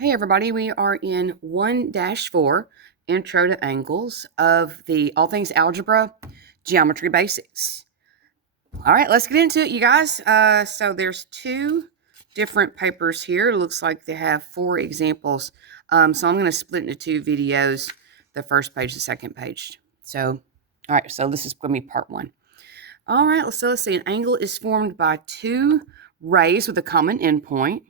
Hey everybody, we are in 1-4, Intro to Angles of the All Things Algebra Geometry Basics. All right, let's get into it, you guys. So there's two different papers here. It looks like they have 4 examples. So I'm going to split into 2 videos, the first page, the second page. So, all right, so this is going to be part 1. All right, so let's see. An angle is formed by 2 rays with a common endpoint.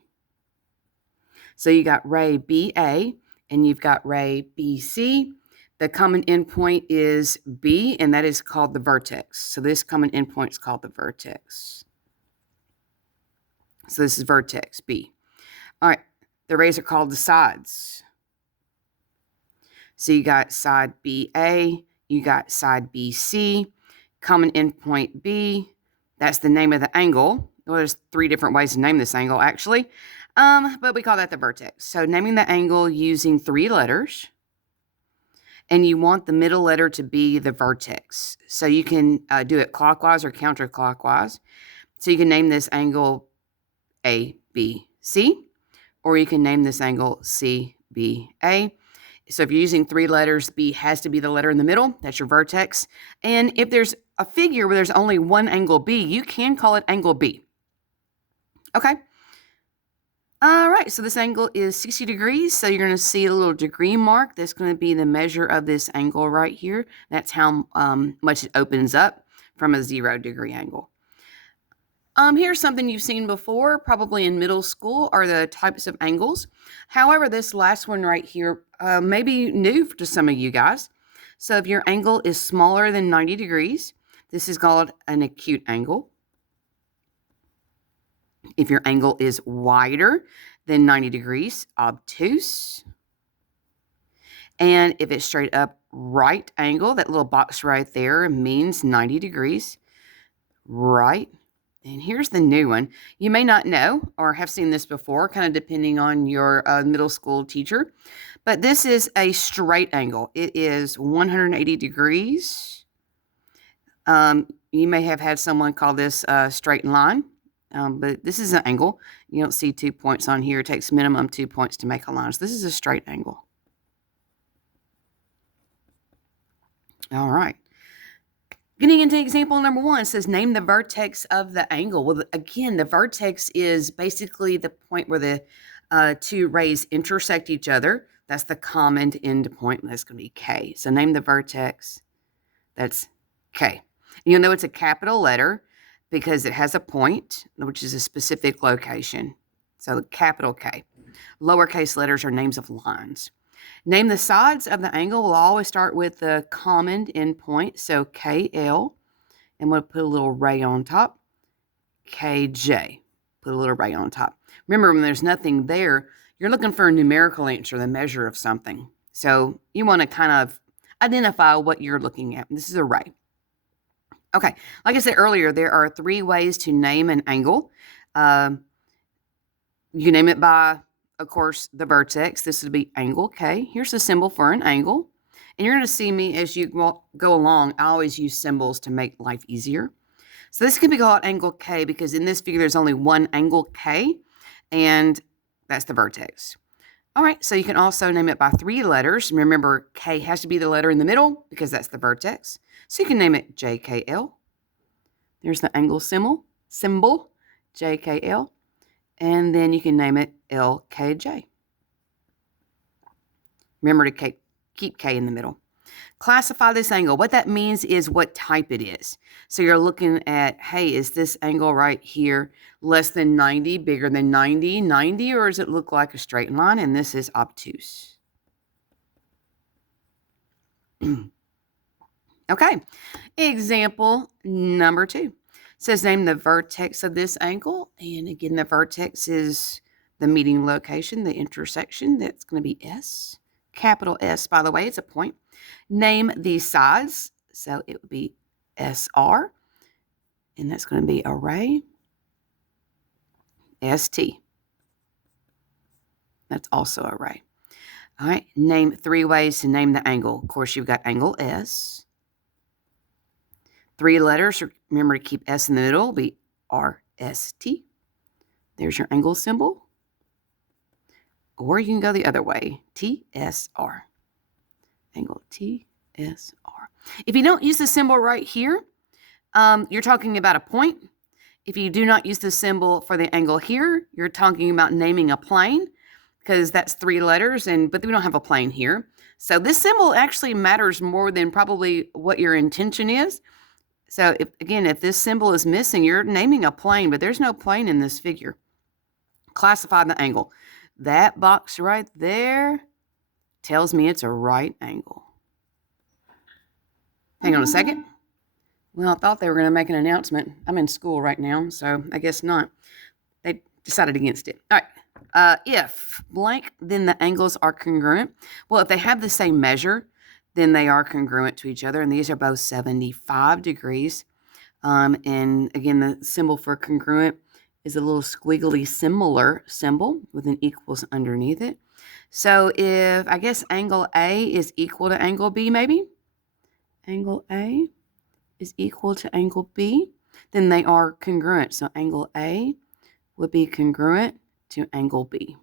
So you got ray BA and you've got ray BC. The common endpoint is B, and that is called the vertex. So this common endpoint is called the vertex. So this is vertex B. All right, the rays are called the sides. So you got side BA, you got side BC, common endpoint B. That's the name of the angle. Well, there's 3 different ways to name this angle, actually. But we call that the vertex. So naming the angle using 3 letters. And you want the middle letter to be the vertex. So you can do it clockwise or counterclockwise. So you can name this angle ABC, or you can name this angle CBA. So if you're using 3 letters, B has to be the letter in the middle. That's your vertex. And if there's a figure where there's only one angle B, you can call it angle B. Okay. All right, so this angle is 60 degrees. So you're going to see a little degree mark. That's going to be the measure of this angle right here. That's how much it opens up from a 0 degree angle. Here's something you've seen before, probably in middle school, are the types of angles. However, this last one right here may be new to some of you guys. So if your angle is smaller than 90 degrees, this is called an acute angle. If your angle is wider than 90 degrees, obtuse. And if it's straight up right angle, that little box right there means 90 degrees, right. And here's the new one. You may not know or have seen this before, kind of depending on your middle school teacher. But this is a straight angle. It is 180 degrees. You may have had someone call this a straight line. But this is an angle. You don't see 2 points on here. It takes minimum 2 points to make a line. So this is a straight angle. All right. Getting into example number 1, it says name the vertex of the angle. Well, again, the vertex is basically the point where the 2 rays intersect each other. That's the common end point. That's going to be K. So name the vertex. That's K. You'll know it's a capital letter because it has a point, which is a specific location. So capital K. Lowercase letters are names of lines. Name the sides of the angle. We'll always start with the common endpoint. So KL, and we'll put a little ray on top. KJ, put a little ray on top. Remember, when there's nothing there, you're looking for a numerical answer, the measure of something. So you want to kind of identify what you're looking at. This is a ray. Okay, like I said earlier, there are 3 ways to name an angle. You name it by, of course, the vertex. This would be angle K. Here's the symbol for an angle. And you're going to see me as you go along, I always use symbols to make life easier. So this can be called angle K because in this figure, there's only one angle K, and that's the vertex. All right, so you can also name it by 3 letters. Remember, K has to be the letter in the middle because that's the vertex. So you can name it JKL. There's the angle symbol, JKL. And then you can name it LKJ. Remember to keep K in the middle. Classify this angle. What that means is what type it is. So you're looking at, hey, is this angle right here less than 90, bigger than 90, 90, or does it look like a straight line? And this is obtuse. Okay, example number 2. Says name the vertex of this angle. And again, the vertex is the meeting location, the intersection. That's going to be S. Capital S, by the way, it's a point. Name the sides. So it would be SR. And that's going to be a ray. ST. That's also a ray. All right, name 3 ways to name the angle. Of course, you've got angle S. 3 letters. Remember to keep S in the middle. It'll be RST. There's your angle symbol. or you can go the other way, TSR. Angle TSR. If you don't use the symbol right here, you're talking about a point. If you do not use the symbol for the angle here, you're talking about naming a plane, because that's 3 letters, but we don't have a plane here. So this symbol actually matters more than probably what your intention is. So if this symbol is missing, you're naming a plane, but there's no plane in this figure. Classify the angle. That box right there tells me it's a right angle. Hang on a second. Well, I thought they were going to make an announcement. I'm in school right now, so I guess not. They decided against it. All right. If blank, then the angles are congruent. Well, if they have the same measure, then they are congruent to each other, and these are both 75 degrees. And again, the symbol for congruent is a little squiggly similar symbol with an equals underneath it. So if, I guess, angle A is equal to angle B, maybe? Angle A is equal to angle B, then they are congruent. So angle A would be congruent to angle B.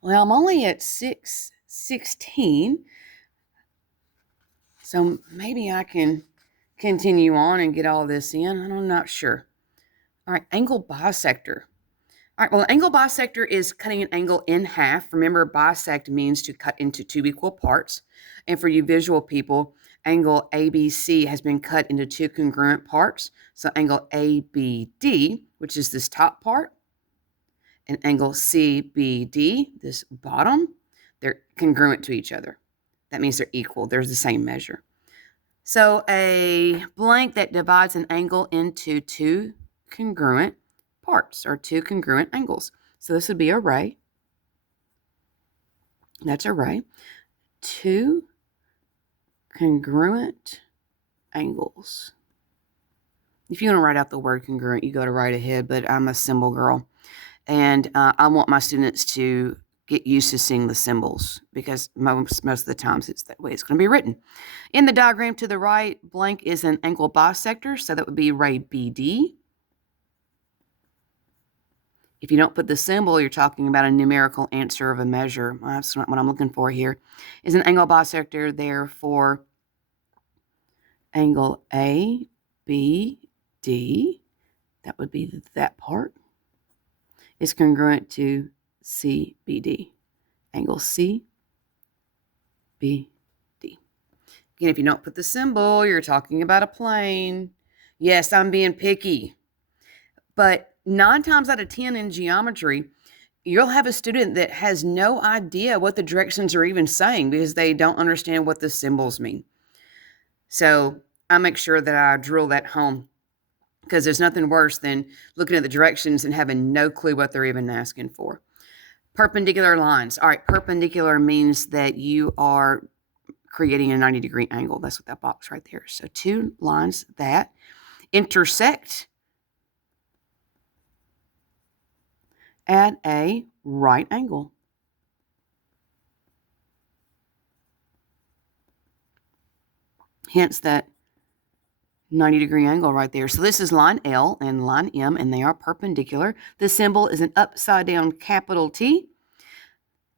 Well, I'm only at 6:16, so maybe I can continue on and get all this in. I'm not sure. All right, angle bisector. All right, well, angle bisector is cutting an angle in half. Remember, bisect means to cut into 2 equal parts. And for you visual people, angle ABC has been cut into 2 congruent parts. So angle ABD, which is this top part, and angle CBD, this bottom, they're congruent to each other. That means they're equal. They're the same measure. So a blank that divides an angle into 2 congruent parts or 2 congruent angles. So this would be a ray. That's a ray. 2 congruent angles. If you want to write out the word congruent, you go to right ahead, but I'm a symbol girl. And I want my students to get used to seeing the symbols because most of the times it's that way it's going to be written. In the diagram to the right, blank is an angle bisector, so that would be ray BD. If you don't put the symbol, you're talking about a numerical answer of a measure. That's not what I'm looking for here. Is an angle bisector there for angle ABD. That would be that part. Is congruent to CBD. Angle CBD. Again, if you don't put the symbol, you're talking about a plane. Yes, I'm being picky. But 9 times out of 10 in geometry, you'll have a student that has no idea what the directions are even saying because they don't understand what the symbols mean. So I make sure that I drill that home because there's nothing worse than looking at the directions and having no clue what they're even asking for. Perpendicular lines. All right, perpendicular means that you are creating a 90-degree angle. That's what that box right there is. So 2 lines that intersect at a right angle. Hence that 90-degree angle right there. So this is line L and line M, and they are perpendicular. The symbol is an upside-down capital T.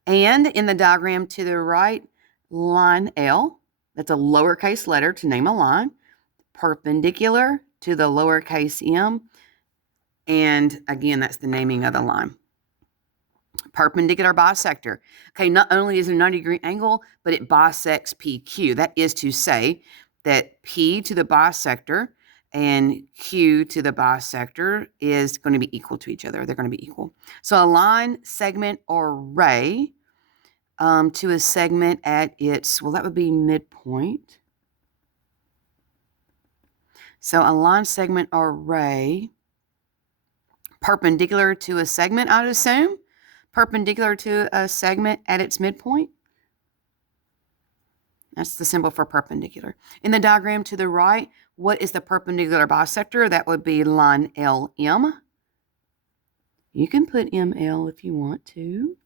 And in the diagram to the right, line L, that's a lowercase letter to name a line, perpendicular to the lowercase m. And again, that's the naming of the line. Perpendicular bisector. Okay, not only is it a 90-degree angle, but it bisects PQ. That is to say that P to the bisector and Q to the bisector is going to be equal to each other. They're going to be equal. So a line, segment, or ray to a segment at its, well, that would be midpoint. So a line, segment, or ray perpendicular to a segment, I'd assume. Perpendicular to a segment at its midpoint. That's the symbol for perpendicular. In the diagram to the right, what is the perpendicular bisector? That would be line LM. You can put ML if you want to.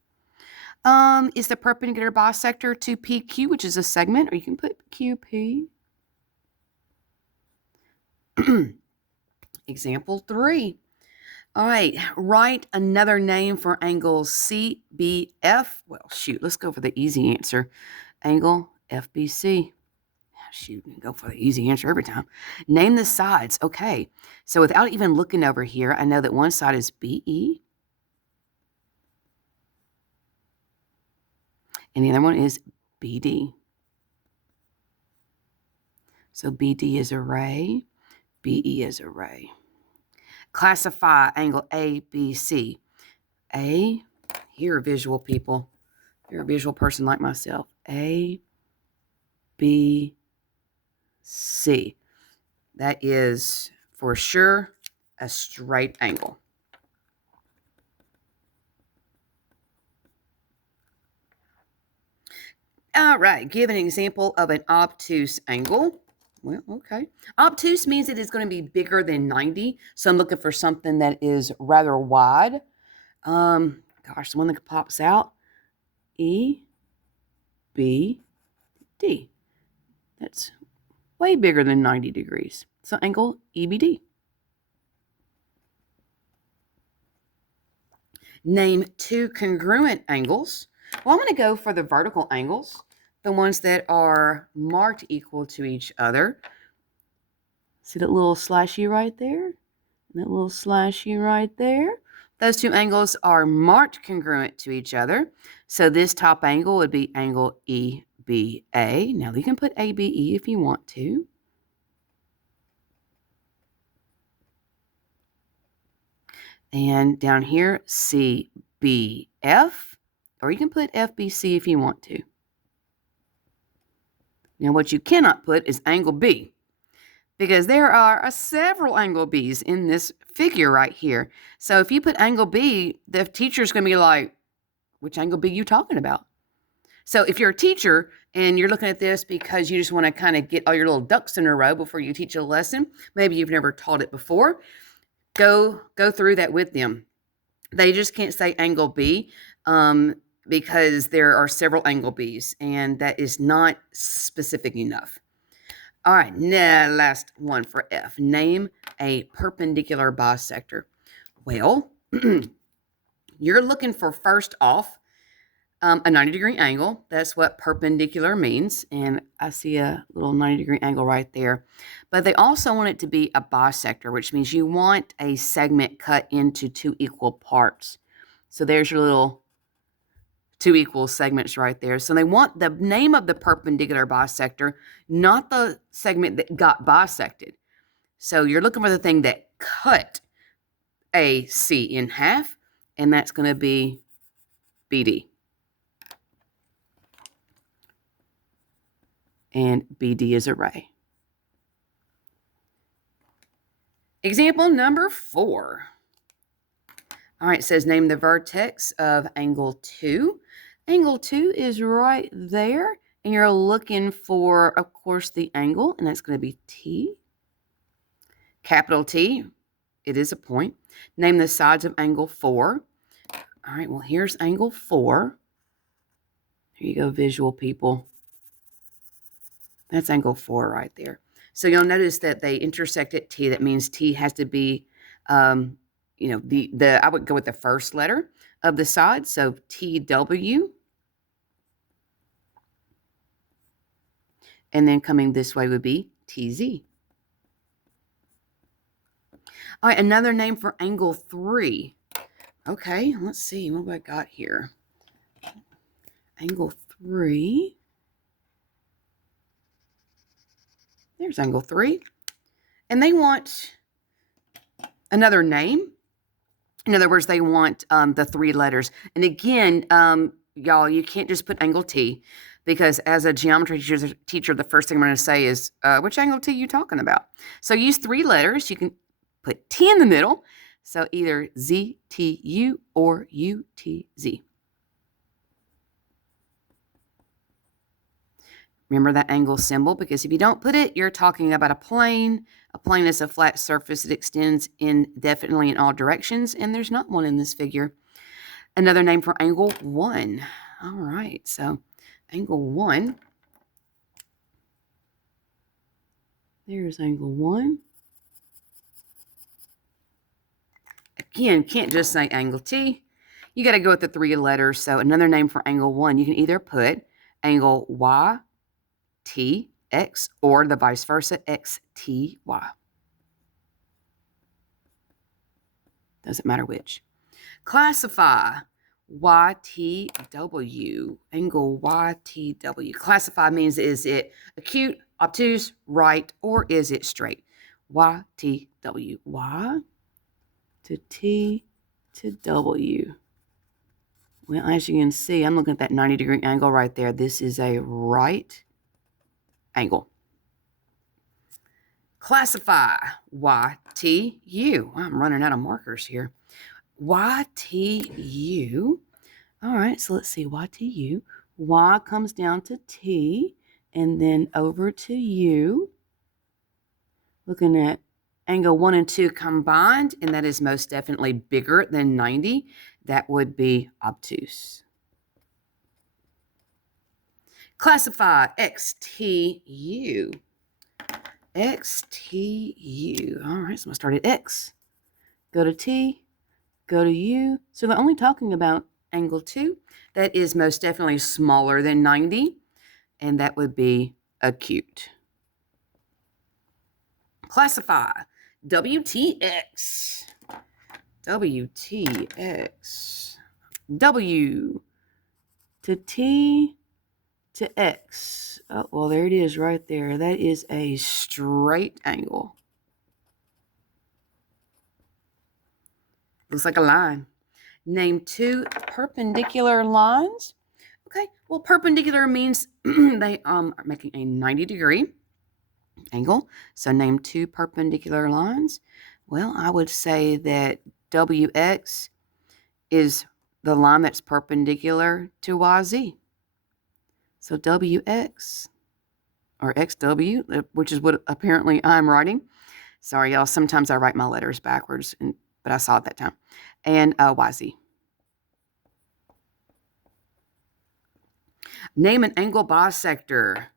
Is the perpendicular bisector to PQ, which is a segment, or you can put QP. Example 3. All right, write another name for angle CBF. Well, shoot, let's go for the easy answer. Angle FBC. Shoot, go for the easy answer every time. Name the sides. Okay, so without even looking over here, I know that one side is BE, and the other one is BD. So BD is a ray, BE is a ray. Classify angle ABC. A, you're a visual people. You're a visual person like myself. A, B, C. That is for sure a straight angle. All right, give an example of an obtuse angle. Well, okay. Obtuse means it is going to be bigger than 90. So I'm looking for something that is rather wide. Gosh, the one that pops out. E, B, D. That's way bigger than 90 degrees. So angle EBD. Name two congruent angles. Well, I'm going to go for the vertical angles, the ones that are marked equal to each other. See that little slashy right there? That little slashy right there? Those two angles are marked congruent to each other. So this top angle would be angle EBA. Now you can put ABE if you want to. And down here, CBF, or you can put FBC if you want to. Now, what you cannot put is angle B, because there are several angle B's in this figure right here. So if you put angle B, the teacher's going to be like, which angle B are you talking about? So if you're a teacher and you're looking at this because you just want to kind of get all your little ducks in a row before you teach a lesson, maybe you've never taught it before, go through that with them. They just can't say angle B because there are several angle B's, and that is not specific enough. All right, now last one for F. Name a perpendicular bisector. Well, you're looking for, first off, a 90-degree angle. That's what perpendicular means, and I see a little 90-degree angle right there. But they also want it to be a bisector, which means you want a segment cut into two equal parts. So there's your little two equal segments right there. So they want the name of the perpendicular bisector, not the segment that got bisected. So you're looking for the thing that cut AC in half, and that's going to be BD. And BD is a ray. Example number 4. All right, it says name the vertex of angle 2. Angle 2 is right there, and you're looking for, of course, the angle, and that's going to be T. Capital T, it is a point. Name the sides of angle 4. All right, well, here's angle 4. Here you go, visual people. That's angle 4 right there. So you'll notice that they intersect at T. That means T has to be, I would go with the first letter of the side. So TW. And then coming this way would be TZ. All right, another name for angle 3. Okay, let's see. What have I got here? Angle 3. There's angle 3. And they want another name. In other words, they want the 3 letters. And again, y'all, you can't just put angle T, because as a geometry teacher, the first thing I'm going to say is, which angle T are you talking about? So use 3 letters. You can put T in the middle. So either ZTU or UTZ. Remember that angle symbol, because if you don't put it, you're talking about a plane. A plane is a flat surface that extends indefinitely in all directions, and there's not one in this figure. Another name for angle 1. All right, so angle 1. There's angle 1. Again, can't just say angle T. You got to go with the 3 letters. So another name for angle 1, you can either put angle Y, T, X, or the vice versa, X, T, Y. Doesn't matter which. Classify YTW, angle YTW. Classify means, is it acute, obtuse, right, or is it straight? YTW. Y to T to W. Well, as you can see, I'm looking at that 90-degree angle right there. This is a right angle. Classify YTU. I'm running out of markers here. YTU. All right, so let's see. YTU. Y comes down to T and then over to U. Looking at angle 1 and 2 combined, and that is most definitely bigger than 90. That would be obtuse. Classify XTU. XTU. All right, so I'm going to start at X. Go to T. Go to U. So they're only talking about angle 2. That is most definitely smaller than 90, and that would be acute. Classify WTX. WTX. W to T to X. Oh, well, there it is right there. That is a straight angle. Looks like a line. Name 2 perpendicular lines. Okay, well, perpendicular means they are making a 90-degree angle. So name 2 perpendicular lines. Well, I would say that WX is the line that's perpendicular to YZ. So WX, or XW, which is what apparently I'm writing. Sorry, y'all. Sometimes I write my letters backwards, but I saw it that time. And YZ. Name an angle bisector.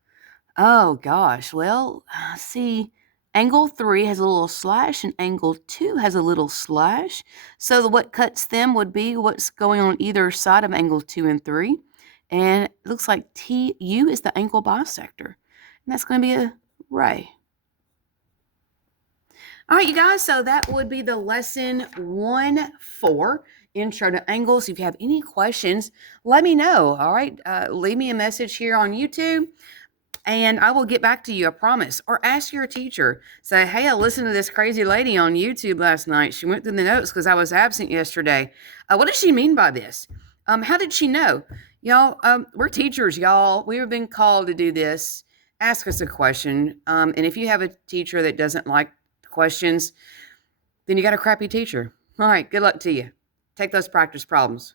Oh, gosh. Well, see, angle 3 has a little slash, and angle 2 has a little slash. So what cuts them would be what's going on either side of angle 2 and 3. And it looks like TU is the angle bisector. And that's going to be a ray. All right, you guys, so that would be the lesson 1-4, Intro to Angles. If you have any questions, let me know, all right? Leave me a message here on YouTube, and I will get back to you, I promise. Or ask your teacher. Say, hey, I listened to this crazy lady on YouTube last night. She went through the notes because I was absent yesterday. What does she mean by this? How did she know? Y'all, we're teachers, y'all. We have been called to do this. Ask us a question. And if you have a teacher that doesn't like questions, then you got a crappy teacher. All right, good luck to you. Take those practice problems.